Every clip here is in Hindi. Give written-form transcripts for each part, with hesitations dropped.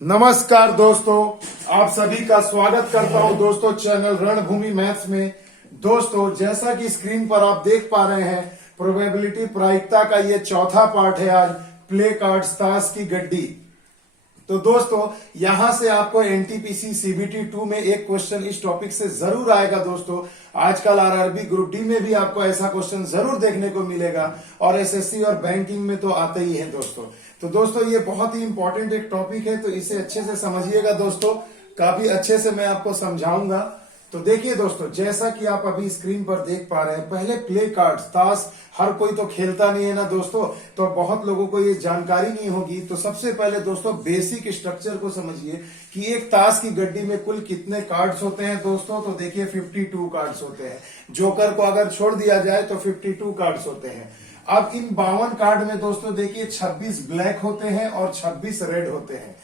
नमस्कार दोस्तों, आप सभी का स्वागत करता हूं दोस्तों चैनल रणभूमि मैथ्स में। दोस्तों, जैसा कि स्क्रीन पर आप देख पा रहे हैं, प्रोबेबिलिटी प्रायिकता का ये चौथा पार्ट है आज, प्ले कार्ड्स ताश की गड्डी। तो दोस्तों, यहां से आपको एनटीपीसी सीबीटी 2 में एक क्वेश्चन इस टॉपिक से जरूर आएगा। दोस्तों, आजकल आरआरबी ग्रुप डी में भी आपको ऐसा क्वेश्चन जरूर देखने को मिलेगा और एसएससी और बैंकिंग में तो आते ही है दोस्तों। तो दोस्तों, ये बहुत ही इंपॉर्टेंट एक टॉपिक है, तो इसे अच्छे से समझिएगा दोस्तों। काफी अच्छे से मैं आपको समझाऊंगा। तो देखिए दोस्तों, जैसा कि आप अभी स्क्रीन पर देख पा रहे हैं, पहले प्ले कार्ड्स ताश हर कोई तो खेलता नहीं है ना दोस्तों, तो बहुत लोगों को ये जानकारी नहीं होगी। तो सबसे पहले दोस्तों बेसिक स्ट्रक्चर को समझिए कि एक ताश की गड्डी में कुल कितने कार्ड्स होते हैं दोस्तों। तो देखिए 52 कार्ड्स होते हैं। जोकर को अगर छोड़ दिया जाए तो 52 कार्ड्स होते हैं। अब इन 52 कार्ड में दोस्तों देखिए 26 ब्लैक होते हैं और 26 रेड होते हैं।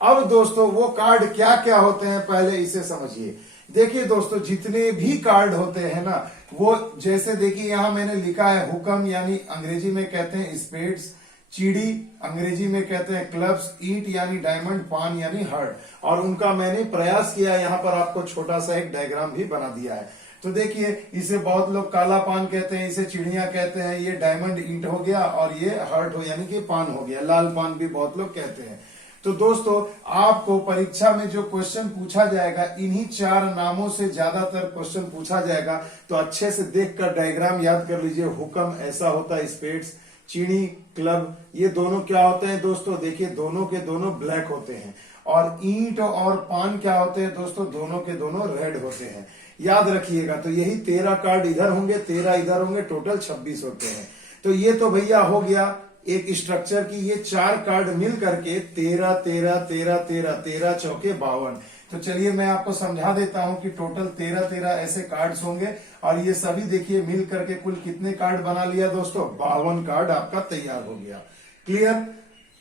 अब दोस्तों वो कार्ड क्या क्या होते हैं, पहले इसे समझिए। देखिए दोस्तों, जितने भी कार्ड होते हैं ना, वो जैसे देखिए यहां मैंने लिखा है हुकम, यानी अंग्रेजी में कहते हैं स्पेड्स, चिड़ी अंग्रेजी में कहते हैं क्लब्स, ईंट यानी डायमंड, पान यानी हार्ट, और उनका मैंने प्रयास किया यहाँ पर आपको छोटा सा एक डायग्राम भी बना दिया है। तो देखिए, इसे बहुत लोग काला पान कहते हैं, इसे चिड़िया कहते हैं, ये डायमंड ईंट हो गया और ये हार्ट हो यानी कि पान हो गया, लाल पान भी बहुत लोग कहते हैं। तो दोस्तों, आपको परीक्षा में जो क्वेश्चन पूछा जाएगा, इन्हीं 4 नामों से ज्यादातर क्वेश्चन पूछा जाएगा। तो अच्छे से देखकर डायग्राम याद कर लीजिए। हुकम ऐसा होता है स्पेड्स, चिड़ी क्लब, ये दोनों क्या होते हैं दोस्तों, देखिए दोनों के दोनों ब्लैक होते हैं। और ईंट और पान क्या होते हैं दोस्तों, दोनों के दोनों रेड होते हैं। याद रखिएगा। तो यही 13 कार्ड इधर होंगे, 13 इधर होंगे, टोटल 26 होते हैं। तो ये तो भैया हो गया एक स्ट्रक्चर की, ये 4 कार्ड मिल करके 13 13 13 13 13 चौके 52। तो चलिए मैं आपको समझा देता हूं कि टोटल 13 13 ऐसे कार्ड्स होंगे और ये सभी देखिए मिल करके कुल कितने कार्ड बना लिया दोस्तों, 52 कार्ड आपका तैयार हो गया। क्लियर।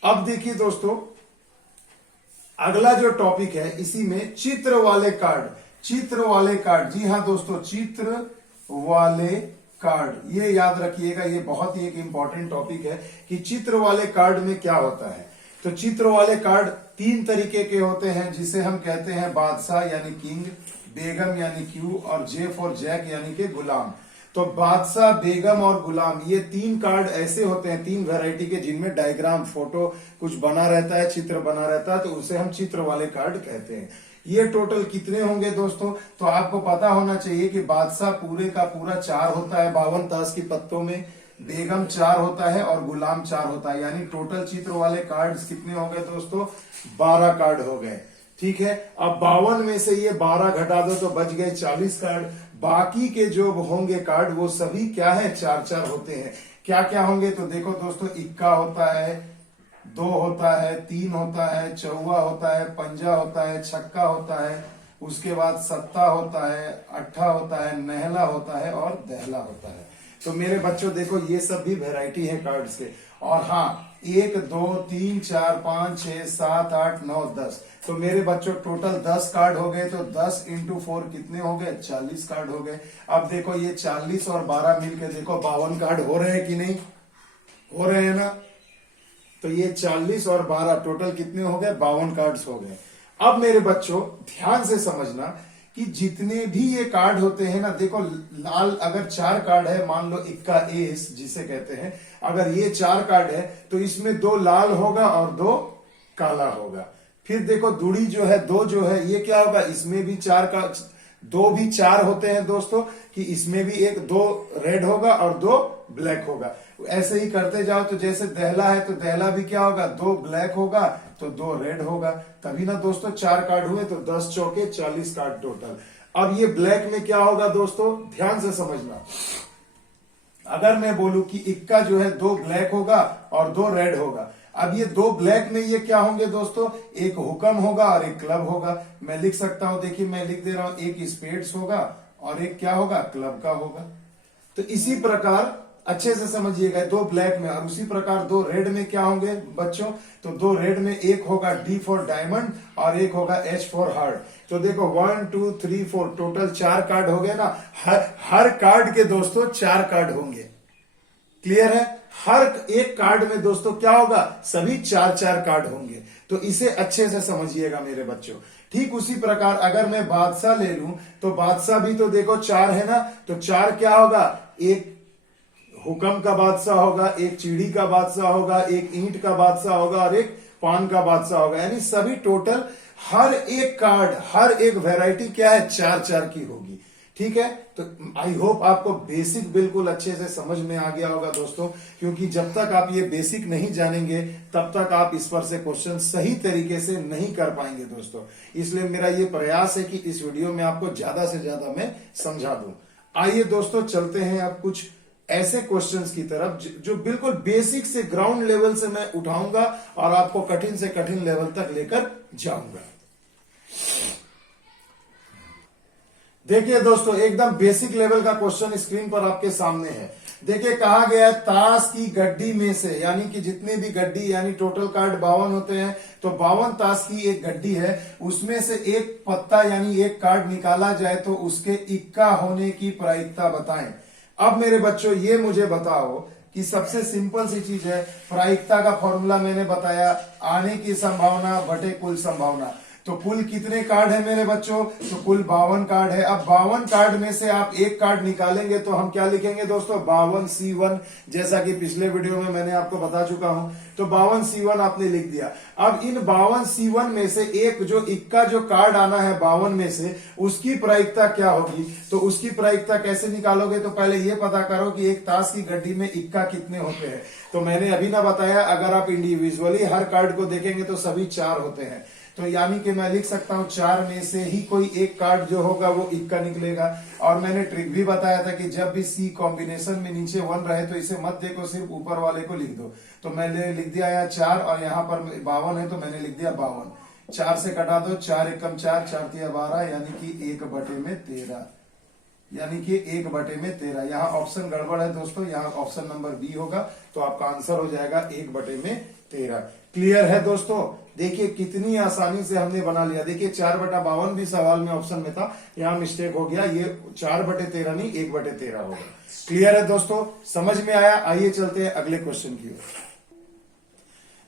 अब देखिए दोस्तों, अगला जो टॉपिक है, इसी में चित्र वाले कार्ड। चित्र वाले कार्ड, जी हाँ दोस्तों, चित्र वाले कार्ड, ये याद रखिएगा। ये बहुत ही एक इंपॉर्टेंट टॉपिक है कि चित्र वाले कार्ड में क्या होता है। तो चित्र वाले कार्ड 3 तरीके के होते हैं, जिसे हम कहते हैं बादशाह यानी किंग, बेगम यानी क्यू, और जे फॉर जैक यानी कि गुलाम। तो बादशाह, बेगम और गुलाम, ये 3 कार्ड ऐसे होते हैं, 3 वैरायटी के, जिनमें डायग्राम फोटो कुछ बना रहता है, चित्र बना रहता है, तो उसे हम चित्र वाले कार्ड कहते हैं। ये टोटल कितने होंगे दोस्तों, तो आपको पता होना चाहिए कि बादशाह पूरे का पूरा 4 होता है 52 ताश की पत्तों में, बेगम 4 होता है और गुलाम 4 होता है। यानी टोटल चित्र वाले कार्ड्स कितने हो गए दोस्तों, 12 कार्ड हो गए। ठीक है। अब 52 में से ये 12 घटा दो तो बच गए 40 कार्ड। बाकी के जो होंगे कार्ड वो सभी क्या है, 4 होते हैं। क्या क्या होंगे, तो देखो दोस्तों, इक्का होता है, 2 होता है, 3 होता है, चौवा होता है, पंजा होता है, छक्का होता है, उसके बाद सत्ता होता है, अट्ठा होता है, नहला होता है और दहला होता है। तो मेरे बच्चों देखो, ये सब भी वेराइटी है कार्ड्स के। और हाँ, 1 2 3 4 5 6 7 8 9 10, तो मेरे बच्चों टोटल 10 कार्ड हो गए। तो 10 × 4 कितने हो गए, 40 कार्ड हो गए। अब देखो, ये 40 और 12 मिलकर देखो 52 कार्ड हो रहे हैं कि नहीं, हो रहे हैं ना। तो ये 40 और 12 टोटल कितने हो गए, 52 कार्ड्स हो गए। अब मेरे बच्चों ध्यान से समझना कि जितने भी ये कार्ड होते हैं ना, देखो लाल अगर 4 कार्ड है, मान लो इक्का एस जिसे कहते हैं, अगर ये 4 कार्ड है तो इसमें 2 लाल होगा और 2 काला होगा। फिर देखो दुड़ी जो है, 2 जो है, ये क्या होगा, इसमें भी 4 का 2 भी 4 होते हैं दोस्तों, कि इसमें भी 2 रेड होगा और 2 ब्लैक होगा। ऐसे ही करते जाओ। तो जैसे दहला है तो दहला भी क्या होगा, 2 ब्लैक होगा तो 2 रेड होगा। तभी ना दोस्तों 4 कार्ड हुए, तो 10 चौके 40 कार्ड टोटल। अब ये ब्लैक में क्या होगा दोस्तों, ध्यान से समझना। अगर मैं बोलूं कि इक्का जो है 2 ब्लैक होगा और 2 रेड होगा, अब ये 2 ब्लैक में ये क्या होंगे दोस्तों, एक हुकम होगा और एक क्लब होगा। मैं लिख सकता हूं, देखिए मैं लिख दे रहा हूं, एक स्पेड्स होगा और एक क्या होगा, क्लब का होगा। तो इसी प्रकार अच्छे से समझिएगा, 2 ब्लैक में, और उसी प्रकार 2 रेड में क्या होंगे बच्चों, तो 2 रेड में एक होगा डी फॉर डायमंड और एक होगा एच फॉर हार्ट। तो देखो 1 2 3 4 टोटल 4 कार्ड हो गए ना। हर कार्ड के दोस्तों 4 कार्ड होंगे। क्लियर है। हर एक कार्ड में दोस्तों क्या होगा, सभी 4 कार्ड होंगे। तो इसे अच्छे से समझिएगा मेरे बच्चों। ठीक उसी प्रकार अगर मैं बादशाह ले लूं तो बादशाह भी तो देखो 4 है ना, तो 4 क्या होगा, एक हुक्म का बादशाह होगा, एक चिड़ी का बादशाह होगा, एक ईंट का बादशाह होगा और एक पान का बादशाह होगा। यानी सभी टोटल हर एक कार्ड, हर एक वैरायटी क्या है, 4-4 की होगी। ठीक है, तो आई होप आपको बेसिक बिल्कुल अच्छे से समझ में आ गया होगा दोस्तों, क्योंकि जब तक आप ये बेसिक नहीं जानेंगे तब तक आप इस पर से क्वेश्चन सही तरीके से नहीं कर पाएंगे दोस्तों। इसलिए मेरा ये प्रयास है कि इस वीडियो में आपको ज्यादा से ज्यादा मैं समझा दूं। आइए दोस्तों चलते हैं अब कुछ ऐसे क्वेश्चंस की तरफ जो बिल्कुल बेसिक से ग्राउंड लेवल से मैं उठाऊंगा और आपको कठिन से कठिन लेवल तक लेकर जाऊंगा। देखिए दोस्तों, एकदम बेसिक लेवल का क्वेश्चन स्क्रीन पर आपके सामने है। देखिए कहा गया है ताश की गड्डी में से, यानी कि जितनी भी गड्डी, यानी टोटल कार्ड 52 होते हैं, तो 52 ताश की एक गड्डी है, उसमें से एक पत्ता यानी एक कार्ड निकाला जाए तो उसके इक्का होने की प्रायिकता बताएं। अब मेरे बच्चों ये मुझे बताओ कि सबसे सिंपल सी चीज है, प्रायिकता का फॉर्मूला मैंने बताया, आने की संभावना बटे कुल संभावना। तो कुल कितने कार्ड है मेरे बच्चों, तो कुल 52 कार्ड है। अब 52 कार्ड में से आप एक कार्ड निकालेंगे तो हम क्या लिखेंगे दोस्तों, 52C1, जैसा कि पिछले वीडियो में मैंने आपको बता चुका हूं। तो 52C1 आपने लिख दिया। अब इन 52C1 में से एक जो इक्का जो कार्ड आना है 52 में से, उसकी प्रायिकता क्या होगी। तो उसकी प्रायिकता कैसे निकालोगे, तो पहले ये पता करो कि एक ताश की गड्डी में इक्का कितने होते हैं। तो मैंने अभी ना बताया, अगर आप इंडिविजुअली हर कार्ड को देखेंगे तो सभी 4 होते हैं। तो यानी कि मैं लिख सकता हूं 4 में से ही कोई एक कार्ड जो होगा वो इक्का निकलेगा। और मैंने ट्रिक भी बताया था कि जब भी सी कॉम्बिनेशन में नीचे 1 रहे तो इसे मत देखो, सिर्फ ऊपर वाले को लिख दो। तो मैंने लिख दिया यहाँ 4 और यहाँ पर 52 है तो मैंने लिख दिया 52। 4 से कटा दो, 4 एकम 4, 4 तिया 12, यानी कि 1/13, यानी कि 1/13। यहाँ ऑप्शन गड़बड़ है दोस्तों, यहाँ ऑप्शन नंबर बी होगा, तो आपका आंसर हो जाएगा 1/13। क्लियर है दोस्तों। देखिए कितनी आसानी से हमने बना लिया। देखिए 4/52 भी सवाल में ऑप्शन में था, यहाँ मिस्टेक हो गया, ये 4/13 नहीं 1/13 होगा। क्लियर है दोस्तों, समझ में आया। आइए चलते हैं अगले क्वेश्चन की ओर।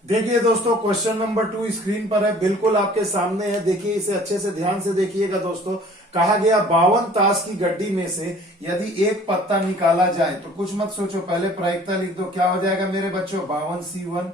देखिए दोस्तों क्वेश्चन नंबर 2 स्क्रीन पर है, बिल्कुल आपके सामने है। देखिए इसे अच्छे से ध्यान से देखिएगा दोस्तों। कहा गया 52 ताश की गड्डी में से यदि एक पत्ता निकाला जाए, तो कुछ मत सोचो, पहले प्रायिकता लिख दो। क्या हो जाएगा मेरे बच्चों, 52C1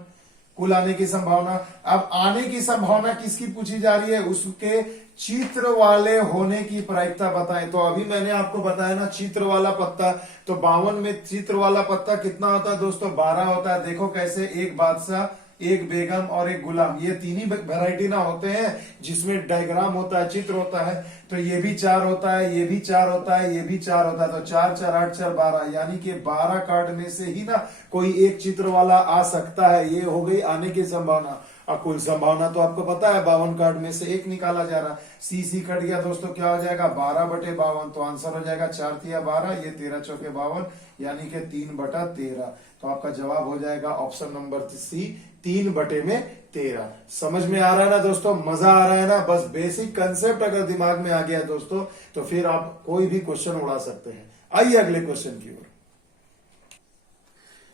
कुल आने की संभावना। अब आने की संभावना किसकी पूछी जा रही है, उसके चित्र वाले होने की प्रायिकता बताएं। तो अभी मैंने आपको बताया ना चित्र वाला पत्ता, तो 52 में चित्र वाला पत्ता कितना होता है दोस्तों, 12 होता है। देखो कैसे, एक बादशाह, एक बेगम और एक गुलाम, ये 3 ही वैरायटी ना होते हैं जिसमें डायग्राम होता है, चित्र होता है। तो ये भी 4 होता है, ये भी 4 होता है, ये भी 4 होता है। तो 4 4 8 4 12, यानी कि 12 कार्ड में से ही ना कोई एक चित्र वाला आ सकता है। ये हो गई आने की संभावना। और कुल संभावना तो आपको पता है 52 कार्ड में से एक निकाला जा रहा है। सी कट गया दोस्तों, क्या हो जाएगा 12/52। तो आंसर हो जाएगा 4 तिया 12, ये 13 चौके 52, यानी कि 3/13। तो आपका जवाब हो जाएगा ऑप्शन नंबर सी, 3/13। समझ में आ रहा है ना दोस्तों, मजा आ रहा है ना। बस बेसिक कंसेप्ट अगर दिमाग में आ गया दोस्तों तो फिर आप कोई भी क्वेश्चन उड़ा सकते हैं। आइए अगले क्वेश्चन की ओर।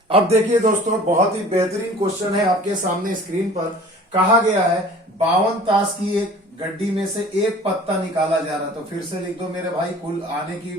अब देखिए दोस्तों बहुत ही बेहतरीन क्वेश्चन है आपके सामने स्क्रीन पर। कहा गया है 52 ताश की एक गड्डी में से एक पत्ता निकाला जा रहा है। तो फिर से लिख दो मेरे भाई, कुल आने की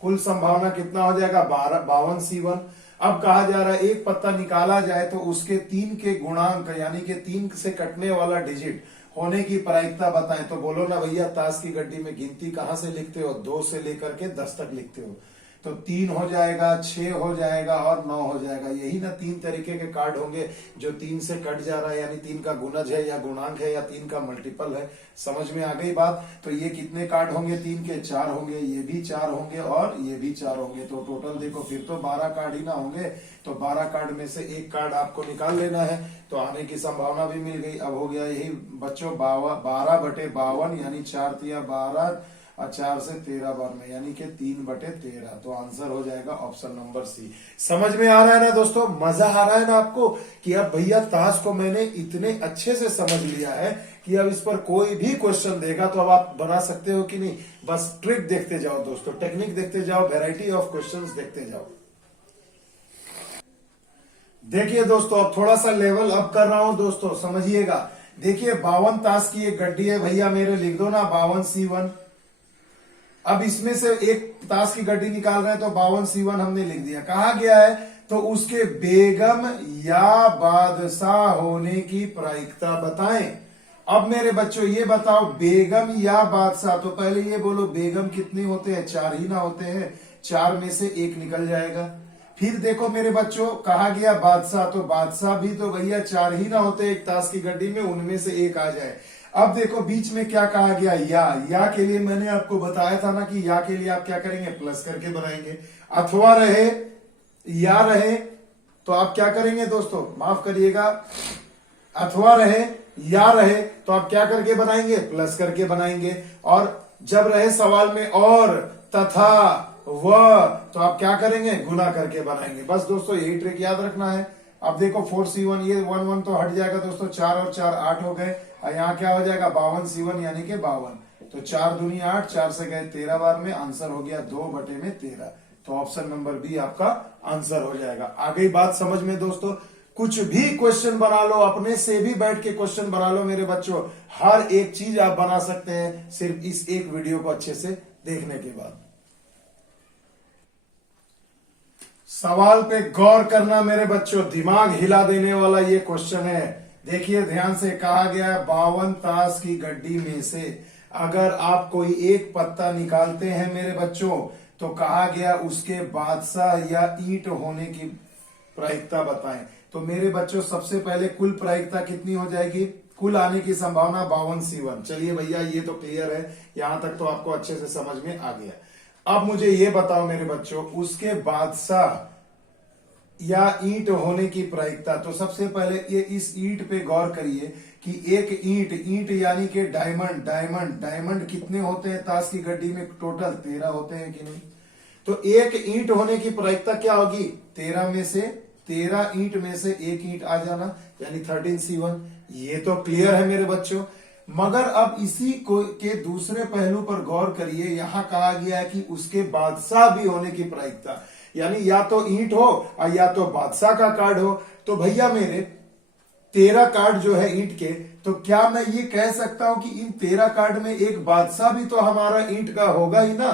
कुल संभावना कितना हो जाएगा, 52C1। अब कहा जा रहा है एक पत्ता निकाला जाए तो उसके 3 के गुणांक, यानी कि 3 से कटने वाला डिजिट होने की प्रायिकता बताएं। तो बोलो ना भैया, ताश की गड्डी में गिनती कहां से लिखते हो, 2 से लेकर के 10 तक लिखते हो। तो 3 हो जाएगा, 6 हो जाएगा और 9 हो जाएगा। यही ना 3 तरीके के कार्ड होंगे जो 3 से कट जा रहा है, यानी 3 का गुणज है या गुणांक है या 3 का मल्टीपल है। समझ में आ गई बात। तो ये कितने कार्ड होंगे, 3 के 4 होंगे, ये भी 4 होंगे और ये भी 4 होंगे। तो टोटल देखो फिर तो 12 कार्ड ही ना होंगे। तो 12 कार्ड में से एक कार्ड आपको निकाल लेना है। तो आने की संभावना भी मिल गई। अब हो गया यही बच्चों 12/52, यानी 4 तिया 12 और 4 से 13 बार में, यानी कि 3/13। तो आंसर हो जाएगा ऑप्शन नंबर सी। समझ में आ रहा है ना दोस्तों, मजा आ रहा है ना आपको कि अब भैया ताश को मैंने इतने अच्छे से समझ लिया है कि अब इस पर कोई भी क्वेश्चन देगा तो अब आप बना सकते हो कि नहीं। बस ट्रिक देखते जाओ दोस्तों, टेक्निक देखते जाओ, वेराइटी ऑफ क्वेश्चंस देखते जाओ। देखिए दोस्तों अब थोड़ा सा लेवल अप कर रहा हूं दोस्तों, समझिएगा। देखिए 52 ताश की एक गड्डी है भैया, मेरे लिख दो ना 52C1। अब इसमें से एक ताश की गड्डी निकाल रहे हैं तो 52C1 हमने लिख दिया। कहा गया है तो उसके बेगम या बादशाह होने की प्रायिकता बताएं। अब मेरे बच्चों ये बताओ, बेगम या बादशाह, तो पहले ये बोलो बेगम कितने होते हैं, 4 ही ना होते हैं, 4 में से एक निकल जाएगा। फिर देखो मेरे बच्चों, कहा गया बादशाह, तो बादशाह भी तो भैया 4 ही ना होते एक ताश की गड्डी में, उनमें से एक आ जाए। अब देखो बीच में क्या कहा गया, या के लिए मैंने आपको बताया था ना कि या के लिए आप क्या करेंगे, प्लस करके बनाएंगे। अथवा रहे या रहे तो आप क्या करेंगे दोस्तों, माफ करिएगा, अथवा रहे या रहे तो आप क्या करके बनाएंगे, प्लस करके बनाएंगे। और जब रहे सवाल में और, तथा, वह, तो आप क्या करेंगे, गुना करके बनाएंगे। बस दोस्तों यही ट्रिक याद रखना है। अब देखो 4C1, ये 1 1 तो हट जाएगा दोस्तों, 4 और 4 8 हो गए, और यहाँ क्या हो जाएगा 52C1 यानी कि 52। तो 4 दूनी 8, 4 से गए 13 बार में, आंसर हो गया 2/13। तो ऑप्शन नंबर बी आपका आंसर हो जाएगा। आ गई बात समझ में दोस्तों। कुछ भी क्वेश्चन बना लो, अपने से भी बैठ के क्वेश्चन बना लो मेरे बच्चों, हर एक चीज आप बना सकते हैं सिर्फ इस एक वीडियो को अच्छे से देखने के बाद। सवाल पे गौर करना मेरे बच्चों, दिमाग हिला देने वाला ये क्वेश्चन है। देखिए ध्यान से, कहा गया है 52 ताश की गड्डी में से अगर आप कोई एक पत्ता निकालते हैं मेरे बच्चों, तो कहा गया उसके बादशाह या ईंट होने की प्रायिकता बताएं। तो मेरे बच्चों सबसे पहले कुल प्रायिकता कितनी हो जाएगी, कुल आने की संभावना 52C1। चलिए भैया ये तो क्लियर है, यहां तक तो आपको अच्छे से समझ में आ गया। अब मुझे ये बताओ मेरे बच्चों, उसके बादशाह या ईंट होने की प्रायिकता। तो सबसे पहले ये इस ईंट पे गौर करिए कि एक ईंट यानी कि डायमंड कितने होते हैं ताश की गड्डी में, टोटल 13 होते हैं कि नहीं। तो एक ईंट होने की प्रायिकता क्या होगी, 13 ईंट में से एक ईंट आ जाना, यानी 13C1। ये तो क्लियर है मेरे बच्चों। मगर अब इसी को के दूसरे पहलू पर गौर करिए, यहां कहा गया है कि उसके बादशाह भी होने की प्रायिकता, यानी या तो ईंट हो और या तो बादशाह का कार्ड हो। तो भैया मेरे 13 कार्ड जो है ईंट के, तो क्या मैं ये कह सकता हूं कि इन 13 कार्ड में एक बादशाह भी तो हमारा ईंट का होगा ही ना।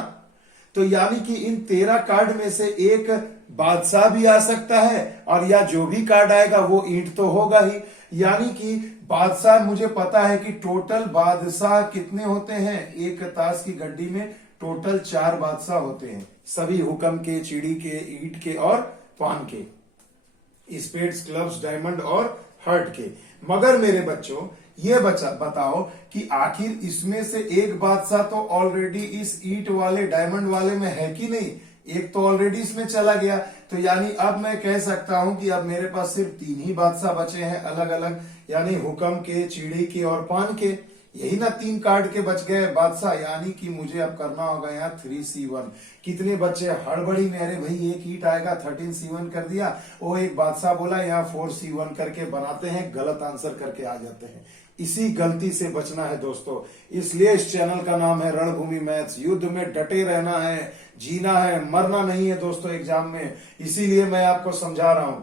तो यानी कि इन 13 कार्ड में से एक बादशाह भी आ सकता है, और या जो भी कार्ड आएगा वो ईंट तो होगा ही। यानी कि बादशाह, मुझे पता है कि टोटल बादशाह कितने होते हैं एक ताश की गड्डी में, टोटल 4 बादशाह होते हैं, सभी हुक्म के, चिड़ी के, ईंट के और पान के, स्पेड्स, क्लब्स, डायमंड और हर्ट के। मगर मेरे बच्चों ये बताओ कि आखिर इसमें से एक बादशाह तो ऑलरेडी इस ईंट वाले, डायमंड वाले में है कि नहीं, एक तो ऑलरेडी इसमें चला गया। तो यानी अब मैं कह सकता हूं कि अब मेरे पास सिर्फ 3 ही बादशाह बचे हैं अलग अलग, यानी हुक्म के, चिड़ी के और पान के। यही ना 3 कार्ड के बच गए बादशाह, यानी कि मुझे अब करना होगा यहाँ 3C1। कितने बच्चे हड़बड़ी में, अरे भाई एक ईंट आएगा, 13C1 कर दिया, वो एक बादशाह बोला, यहाँ 4C1 करके बनाते हैं, गलत आंसर करके आ जाते हैं। इसी गलती से बचना है दोस्तों, इसलिए इस चैनल का नाम है रणभूमि मैथ्स। युद्ध में डटे रहना है, जीना है, मरना नहीं है दोस्तों एग्जाम में, इसीलिए मैं आपको समझा रहा हूं।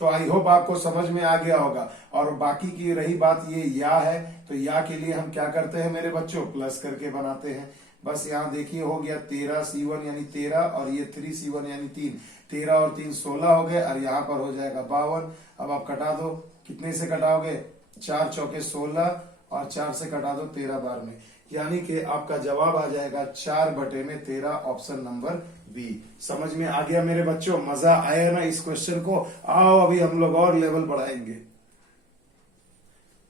तो आई होप आपको समझ में आ गया होगा। और बाकी की रही बात ये या है, तो या के लिए हम क्या करते हैं मेरे बच्चों, प्लस करके बनाते हैं। बस यहाँ देखिए हो गया 13C1 यानी 13, और ये 3C1 यानी 3, 13 और 3 16 हो गए, और यहाँ पर हो जाएगा 52। अब आप कटा दो, कितने से कटाओगे, 4 चौके 16 और 4 से कटा दो 13 बार में, यानी कि आपका जवाब आ जाएगा 4/13, ऑप्शन नंबर बी। समझ में आ गया मेरे बच्चों, मजा आया ना इस क्वेश्चन को। आओ अभी हम लोग और लेवल बढ़ाएंगे।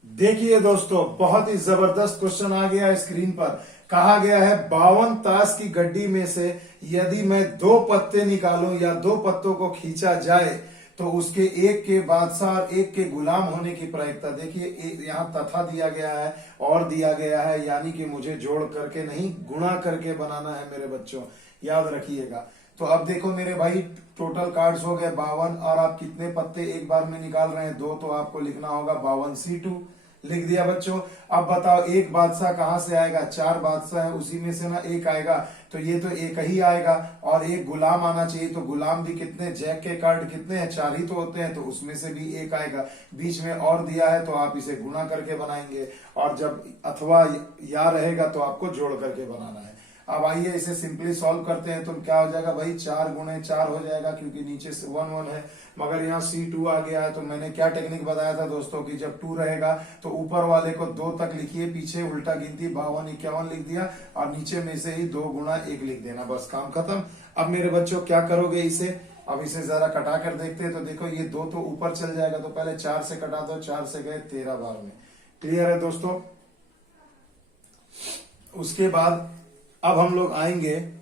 देखिए दोस्तों, बहुत ही जबरदस्त क्वेश्चन आ गया है स्क्रीन पर। कहा गया है 52 ताश की गड्डी में से यदि मैं 2 पत्ते निकालूं या 2 पत्तों को खींचा जाए, तो उसके एक के बादशाह और एक के गुलाम होने की प्रायिकता। देखिए यहाँ तथा दिया गया है और दिया गया है, यानी कि मुझे जोड़ करके नहीं गुणा करके बनाना है मेरे बच्चों, याद रखिएगा। तो अब देखो मेरे भाई, टोटल कार्ड्स हो गए 52, और आप कितने पत्ते एक बार में निकाल रहे हैं, 2, तो आपको लिखना होगा 52C2। लिख दिया बच्चों। अब बताओ एक बादशाह कहां से आएगा, 4 बादशाह है उसी में से ना एक आएगा, तो ये तो एक ही आएगा। और एक गुलाम आना चाहिए, तो गुलाम भी कितने, जैक के कार्ड कितने हैं, 4 ही तो होते हैं, तो उसमें से भी एक आएगा। बीच में और दिया है तो आप इसे गुणा करके बनाएंगे, और जब अथवा या रहेगा तो आपको जोड़ करके बनाना है। अब आइए इसे सिंपली सॉल्व करते हैं। तो क्या हो जाएगा भाई, 4 गुणे 4 हो जाएगा, क्योंकि नीचे से 1 1 है, मगर यहाँ C2 आ गया है। तो मैंने क्या टेक्निक बताया था दोस्तों कि जब 2 रहेगा तो ऊपर वाले को 2 तक लिखिए, पीछे उल्टा गिनती 52 51 लिख दिया, और नीचे में से ही 2 गुणा 1 लिख देना, बस काम खत्म। अब मेरे बच्चों क्या करोगे इसे, अब इसे जरा कटा कर देखते हैं। तो देखो ये 2 तो ऊपर चल जाएगा, तो पहले 4 से कटा दो, 4 से गए 13 बार में। क्लियर है दोस्तों। उसके बाद अब हम लोग आएंगे,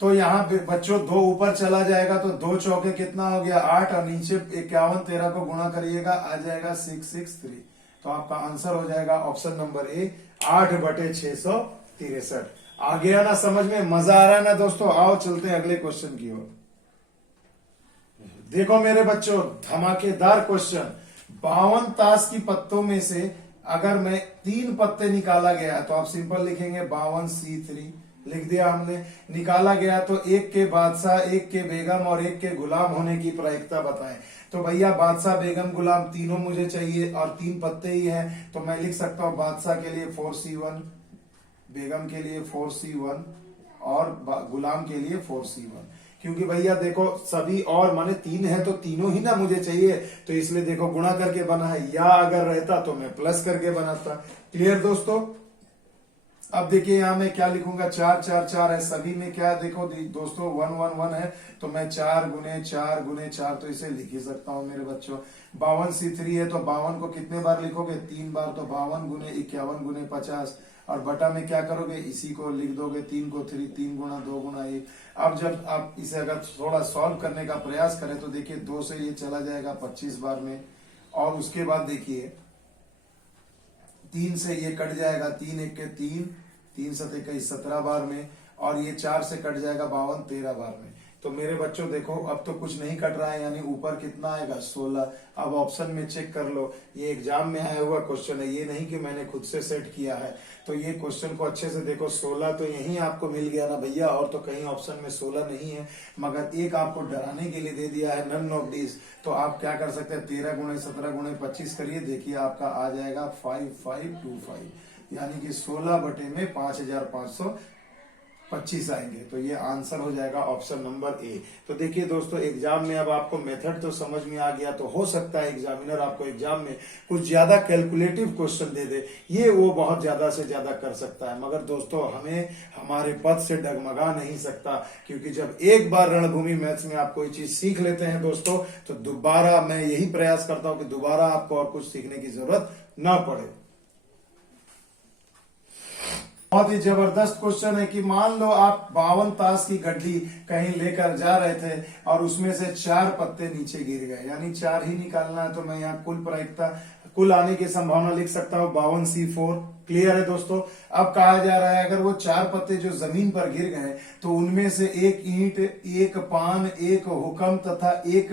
तो यहाँ पे बच्चों 2 ऊपर चला जाएगा, तो 2 चौके कितना हो गया 8, और नीचे 51 13 को गुणा करिएगा, आ जाएगा 663। तो आपका आंसर हो जाएगा ऑप्शन नंबर ए, 8/663। आ गया ना समझ में, मजा आ रहा है ना दोस्तों। आओ चलते हैं अगले क्वेश्चन की ओर। देखो मेरे बच्चों, धमाकेदार क्वेश्चन। 52 ताश की पत्तों में से अगर मैं 3 पत्ते निकाला गया, तो आप सिंपल लिखेंगे 52C3, लिख दिया हमने। निकाला गया तो एक के बादशाह, एक के बेगम और एक के गुलाम होने की प्रायिकता बताएं। तो भैया बादशाह बेगम गुलाम तीनों मुझे चाहिए, और 3 पत्ते ही हैं, तो मैं लिख सकता हूं बादशाह के लिए 4C1, बेगम के लिए 4C1 और गुलाम के लिए 4C1। क्योंकि भैया देखो सभी और माने 3 है, तो तीनों ही ना मुझे चाहिए, तो इसलिए देखो गुणा करके बना है, या अगर रहता तो मैं प्लस करके बनाता। क्लियर दोस्तों। अब देखिए यहां मैं क्या लिखूंगा, 4 4 4 है, सभी में क्या देखो दोस्तों 1 1 1 है, तो मैं 4 गुने 4 गुने 4, तो इसे लिख ही सकता हूं मेरे बच्चों। 52C3 है, तो 52 को कितने बार लिखोगे, 3 बार, तो 52 गुने 51 गुने 50, और बटा में क्या करोगे, इसी को लिख दोगे 3 को 3, 3 गुना 2 गुना 1। अब जब आप इसे अगर थोड़ा सॉल्व करने का प्रयास करें, तो देखिए 2 से ये चला जाएगा 25 बार में, और उसके बाद देखिए 3 से ये कट जाएगा, 3 1 के 3, 3 7 21 17 बार में, और ये 4 से कट जाएगा 52 13 बार में। तो मेरे बच्चों देखो अब तो कुछ नहीं कट रहा है, यानी ऊपर कितना आएगा 16। अब ऑप्शन में चेक कर लो, ये एग्जाम में आया हुआ क्वेश्चन है, ये नहीं कि मैंने खुद से सेट किया है। तो ये क्वेश्चन को अच्छे से देखो, 16 तो यहीं आपको मिल गया ना भैया, और तो कहीं ऑप्शन में 16 नहीं है, मगर एक आपको डराने के लिए दे दिया है, नन ऑफ दिस। तो आप क्या कर सकते हैं, 13 गुणे 17 गुणे 25 करिए, देखिए आपका आ जाएगा 5525, यानी कि 16 बटे में 5525 आएंगे। तो ये आंसर हो जाएगा ऑप्शन नंबर ए। तो देखिए दोस्तों, एग्जाम में अब आपको मेथड तो समझ में आ गया, तो हो सकता है एग्जामिनर आपको एग्जाम में कुछ ज्यादा कैलकुलेटिव क्वेश्चन दे दे, ये वो बहुत ज्यादा से ज्यादा कर सकता है, मगर दोस्तों हमें हमारे पद से डगमगा नहीं सकता, क्योंकि जब एक बार रणभूमि मैथ्स में आप कोई चीज सीख लेते हैं दोस्तों, तो दोबारा मैं यही प्रयास करता हूं कि दोबारा आपको और कुछ सीखने की जरूरत ना पड़े। बहुत ही जबरदस्त क्वेश्चन है कि मान लो आप 52 ताश की गड्डी कहीं लेकर जा रहे थे, और उसमें से 4 पत्ते नीचे गिर गए, यानी 4 ही निकालना है, तो मैं यहाँ कुल प्रायिकता, कुल आने की संभावना लिख सकता हूँ 52C4। क्लियर है दोस्तों। अब कहा जा रहा है अगर वो 4 पत्ते जो जमीन पर गिर गए, तो उनमें से एक ईंट, एक पान, एक हुक्म तथा एक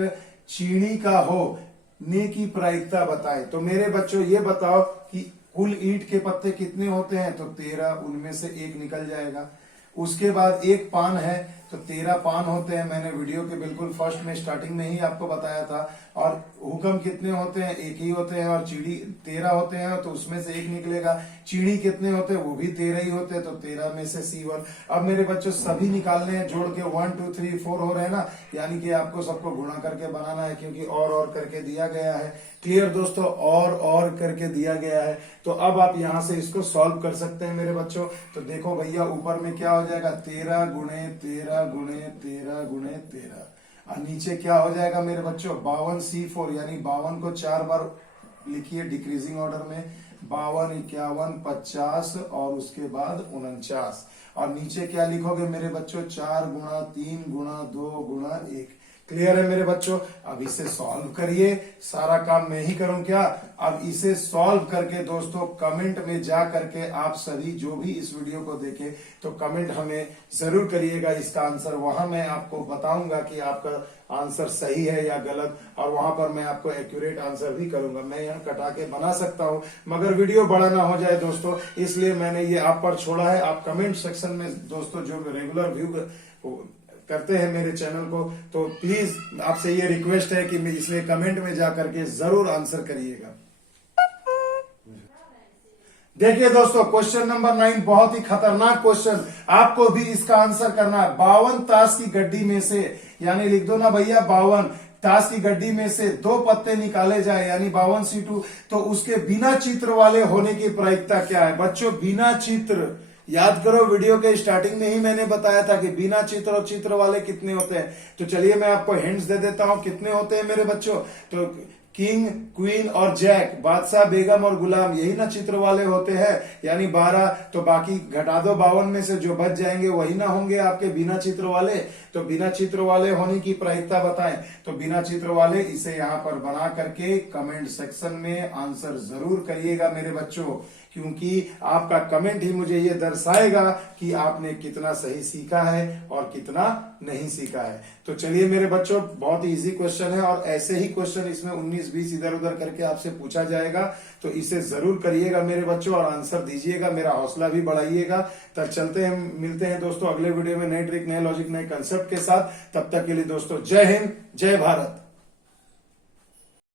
चीनी का हो ने की प्रायिकता बताए। तो मेरे बच्चों ये बताओ कि कुल ईंट के पत्ते कितने होते हैं, तो 13, उनमें से एक निकल जाएगा। उसके बाद एक पान है, तो 13 पान होते हैं, मैंने वीडियो के बिल्कुल फर्स्ट में स्टार्टिंग में ही आपको बताया था। और हुक्म कितने होते हैं, एक ही होते हैं, और चीड़ी 13 होते हैं, तो उसमें से एक निकलेगा। चीड़ी कितने होते हैं, वो भी 13 ही होते हैं, तो 13 में से C1। अब मेरे बच्चों सभी निकालने हैं, जोड़ के 1 2 3 4 हो रहे हैं ना, यानी कि आपको सबको गुणा करके बनाना है, क्योंकि और करके दिया गया है। क्लियर दोस्तों, और करके दिया गया है। तो अब आप यहां से इसको सॉल्व कर सकते हैं मेरे बच्चों। तो देखो भैया ऊपर में क्या हो जाएगा, 13 गुणे 13 गुणे 13 गुणे 13, और नीचे क्या हो जाएगा मेरे बच्चों 52C4, यानी 52 को 4 बार लिखिए डिक्रीजिंग ऑर्डर में, 52 51 50 और उसके बाद 49, और नीचे क्या लिखोगे मेरे बच्चों 4 गुणा 3 गुणा 2 गुणा 1। क्लियर है मेरे बच्चों। अब इसे सॉल्व करिए, सारा काम मैं ही करूं क्या। अब इसे सॉल्व करके दोस्तों कमेंट में जा करके आप सभी जो भी इस वीडियो को देखें, तो कमेंट हमें जरूर करिएगा इसका आंसर, वहां मैं आपको बताऊंगा कि आपका आंसर सही है या गलत, और वहां पर मैं आपको एक्यूरेट आंसर भी करूंगा। मैं यहाँ कटा के बना सकता हूँ, मगर वीडियो बड़ा ना हो जाए दोस्तों, इसलिए मैंने ये आप पर छोड़ा है। आप कमेंट सेक्शन में दोस्तों जो रेगुलर व्यू करते हैं मेरे चैनल को, तो प्लीज आपसे ये रिक्वेस्ट है कि इसमें कमेंट में जाकर के जरूर आंसर करिएगा। देखिए दोस्तों, क्वेश्चन नंबर 9 बहुत ही खतरनाक क्वेश्चन, आपको भी इसका आंसर करना है। 52 ताश की गड्डी में से, यानी लिख दो ना भैया, 52 ताश की गड्डी में से 2 पत्ते निकाले जाए, यानी 52C2, तो उसके बिना चित्र वाले होने की प्रायिकता क्या है? बच्चों, बिना चित्र, याद करो वीडियो के स्टार्टिंग में ही मैंने बताया था कि बिना चित्र और चित्र वाले कितने होते हैं। तो चलिए मैं आपको हिंट्स दे देता हूं कितने होते हैं मेरे बच्चों। तो किंग, क्वीन और जैक, बादशाह, बेगम और गुलाम, यही ना चित्र वाले होते हैं, यानी 12। तो बाकी घटा दो 52 में से, जो बच जाएंगे वही ना होंगे आपके बिना चित्र वाले। तो बिना चित्र वाले होने की प्रायिकता बताएं। तो बिना चित्र वाले, इसे यहां पर बना करके कमेंट सेक्शन में आंसर जरूर करिएगा मेरे बच्चों, क्योंकि आपका कमेंट ही मुझे ये दर्शाएगा कि आपने कितना सही सीखा है और कितना नहीं सीखा है। तो चलिए मेरे बच्चों, बहुत ही इजी क्वेश्चन है, और ऐसे ही क्वेश्चन इसमें 19-20 इधर उधर करके आपसे पूछा जाएगा। तो इसे जरूर करिएगा मेरे बच्चों और आंसर दीजिएगा, मेरा हौसला भी बढ़ाइएगा। तब चलते हैं, मिलते हैं दोस्तों अगले वीडियो में नए ट्रिक, नए लॉजिक, नए कंसेप्ट के साथ। तब तक के लिए दोस्तों, जय हिंद, जय भारत।